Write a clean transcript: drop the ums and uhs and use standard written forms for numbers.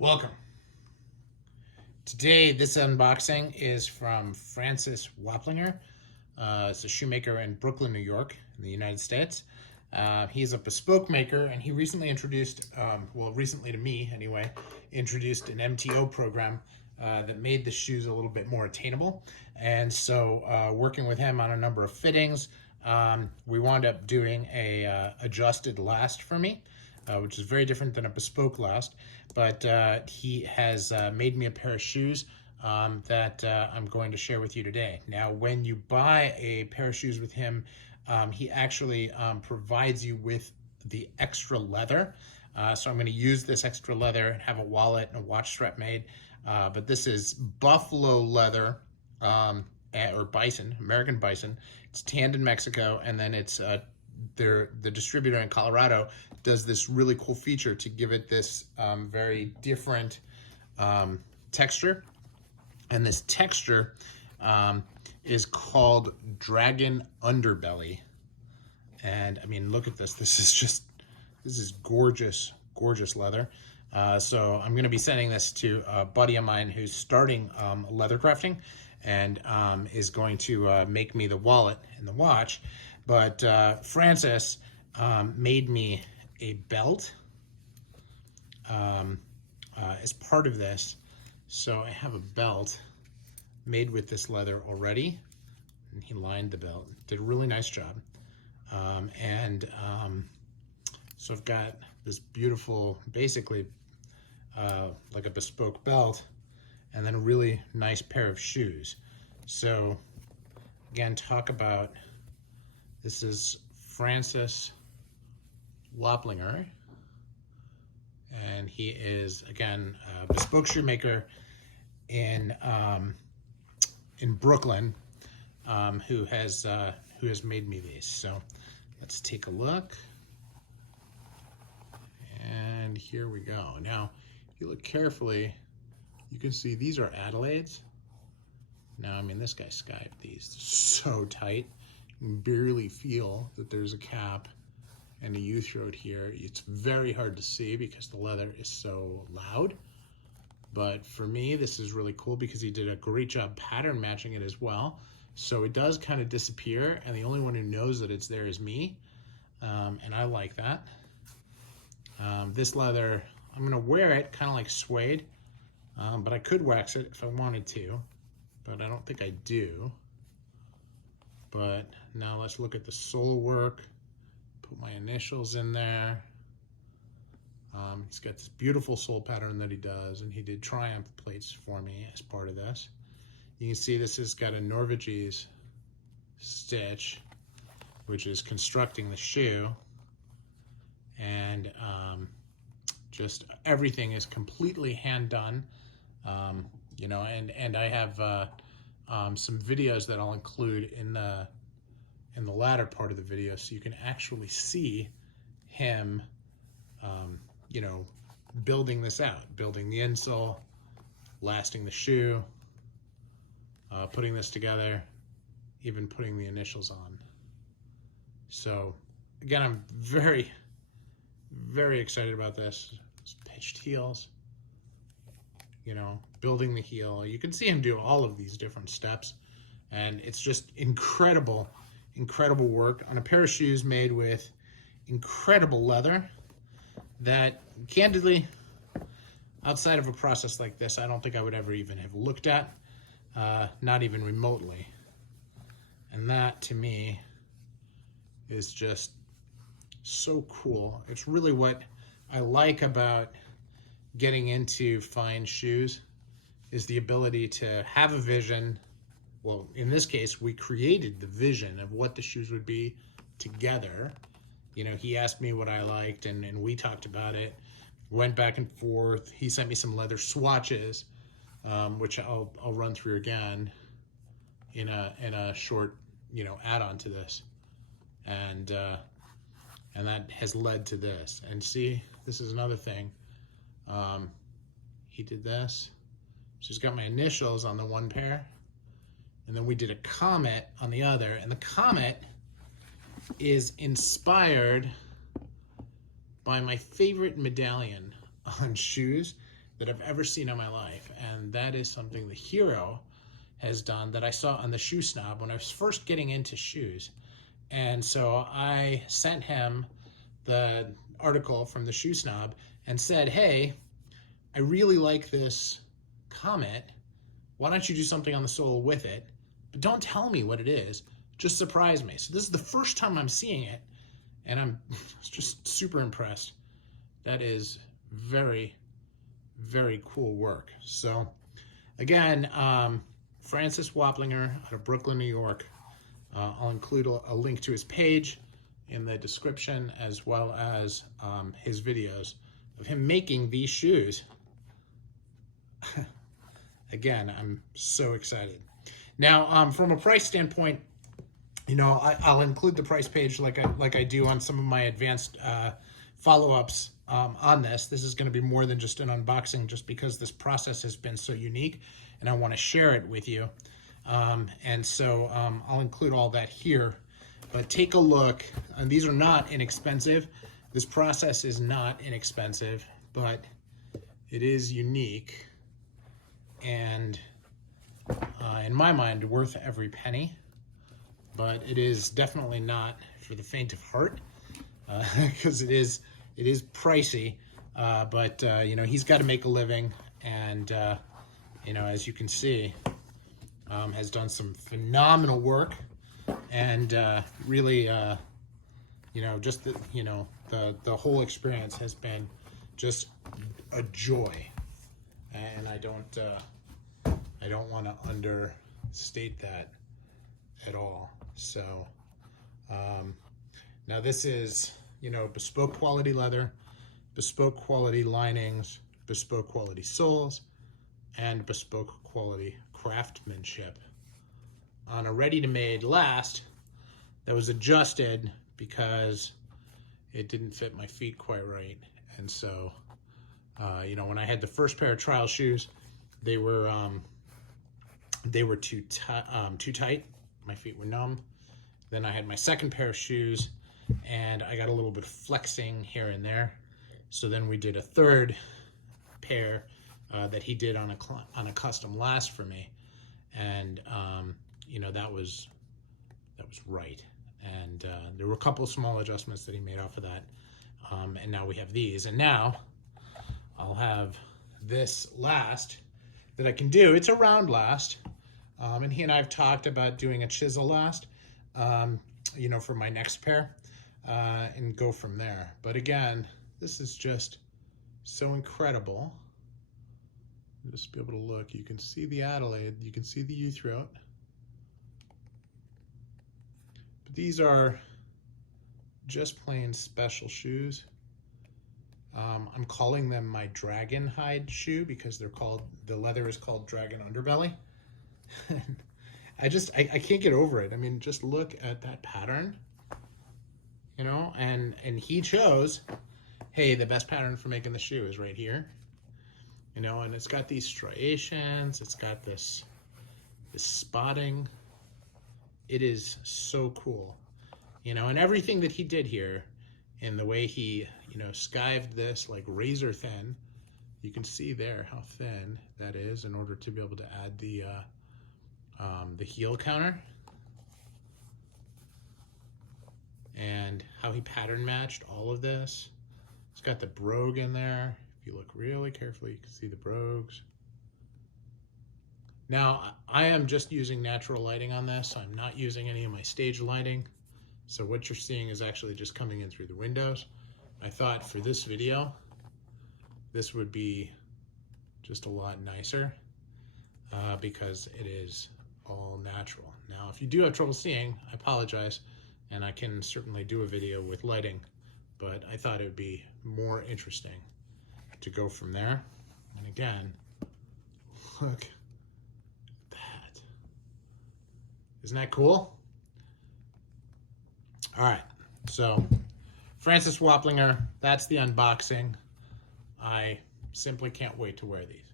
Welcome. Today, this unboxing is from Francis Waplinger. It's a shoemaker in Brooklyn, New York, in the United States. He's a bespoke maker, and he recently introduced, recently to me anyway, introduced an MTO program that made the shoes a little bit more attainable. And so, working with him on a number of fittings, we wound up doing a adjusted last for me. Which is very different than a bespoke last, but he has made me a pair of shoes that I'm going to share with you today. Now, when you buy a pair of shoes with him, he actually provides you with the extra leather. So I'm going to use this extra leather and have a wallet and a watch strap made. But this is buffalo leather, or bison, American bison. It's tanned in Mexico, and then it's the distributor in Colorado does this really cool feature to give it this very different texture. And this texture is called Dragon Underbelly. And I mean, look at this. This is gorgeous, gorgeous leather. So I'm going to be sending this to a buddy of mine who's starting leather crafting and is going to make me the wallet and the watch. But Francis made me a belt as part of this. So I have a belt made with this leather already. And he lined the belt, did a really nice job. So I've got this beautiful, basically like a bespoke belt, and then a really nice pair of shoes. So again, talk about, this is Francis Waplinger, and he is, again, a bespoke shoemaker in Brooklyn, who has made me these. So let's take a look, and here we go. Now, if you look carefully, you can see these are Adelaides. Now, I mean, this guy skived these so tight. You can barely feel that there's a cap and a U-throat here. It's very hard to see because the leather is so loud. But for me, this is really cool because he did a great job pattern matching it as well. So it does kind of disappear, and the only one who knows that it's there is me. And I like that. This leather, I'm gonna wear it kind of like suede, but I could wax it if I wanted to, but I don't think I do. But now let's look at the sole work. Put my initials in there. He's got this beautiful sole pattern that he does, and he did triumph plates for me as part of this. You can see this has got a Norvegese stitch, which is constructing the shoe, and just everything is completely hand done. You know, and I have some videos that I'll include in the latter part of the video, so you can actually see him, you know, building this out, building the insole, lasting the shoe, putting this together, even putting the initials on. So again, I'm very, very excited about this. It's pitched heels, you know, building the heel. You can see him do all of these different steps, and it's just incredible, incredible work on a pair of shoes made with incredible leather that, candidly, outside of a process like this, I don't think I would ever even have looked at, not even remotely. And that, to me, is just so cool. It's really what I like about getting into fine shoes, is the ability to have a vision. Well, in this case, we created the vision of what the shoes would be together. You know, he asked me what I liked, and we talked about it, went back and forth. He sent me some leather swatches, which I'll run through again in a short, you know, add-on to this, and that has led to this. And see, this is another thing. He did this. So he's got my initials on the one pair, and then we did a comet on the other, and the comet is inspired by my favorite medallion on shoes, that I've ever seen in my life, and that is something the Hero has done that I saw on the Shoe Snob when I was first getting into shoes. And so I sent him the article from the Shoe Snob and said, hey, I really like this Comet. Why don't you do something on the sole with it? But don't tell me what it is. Just surprise me. So this is the first time I'm seeing it, and I'm just super impressed. That is very, very cool work. So again, Francis Waplinger out of Brooklyn, New York. I'll include a link to his page in the description, as well as his videos of him making these shoes. Again, I'm so excited. Now, from a price standpoint, you know, I'll include the price page like I do on some of my advanced follow-ups on this. This is going to be more than just an unboxing, just because this process has been so unique, and I want to share it with you. And so I'll include all that here. But take a look. And these are not inexpensive. This process is not inexpensive, but it is unique, and in my mind, worth every penny. But it is definitely not for the faint of heart, because it is pricey. But you know, he's got to make a living, and you know, as you can see, has done some phenomenal work, and really, you know, just the whole experience has been just a joy, and I don't want to understate that at all. So now this is, you know, bespoke quality leather, bespoke quality linings, bespoke quality soles, and bespoke quality craftsmanship on a ready-to-made last that was adjusted because it didn't fit my feet quite right. And so you know, when I had the first pair of trial shoes, they were too tight. My feet were numb. Then I had my second pair of shoes, and I got a little bit of flexing here and there. So then we did a third pair that he did on a custom last for me, and you know, that was right. And there were a couple of small adjustments that he made off of that, and now we have these. And now I'll have this last that I can do. It's a round last, and he and I have talked about doing a chisel last, you know, for my next pair, and go from there. But again, this is just so incredible. Just be able to look. You can see the Adelaide. You can see the U-throat. But these are just plain special shoes. I'm calling them my dragon hide shoe because the leather is called dragon underbelly. I can't get over it. I mean, just look at that pattern, you know, and he chose, hey, the best pattern for making the shoe is right here, you know, and it's got these striations, it's got this spotting. It is so cool, you know, and everything that he did here, in the way he, you know, skived this like razor thin. You can see there how thin that is in order to be able to add the heel counter, and how he pattern matched all of this. It's got the brogue in there. If you look really carefully, you can see the brogues. Now, I am just using natural lighting on this. I'm not using any of my stage lighting. So what you're seeing is actually just coming in through the windows. I thought for this video, this would be just a lot nicer because it is all natural. Now, if you do have trouble seeing, I apologize, and I can certainly do a video with lighting, but I thought it would be more interesting to go from there. And again, look at that. Isn't that cool? All right, so Francis Waplinger, that's the unboxing. I simply can't wait to wear these.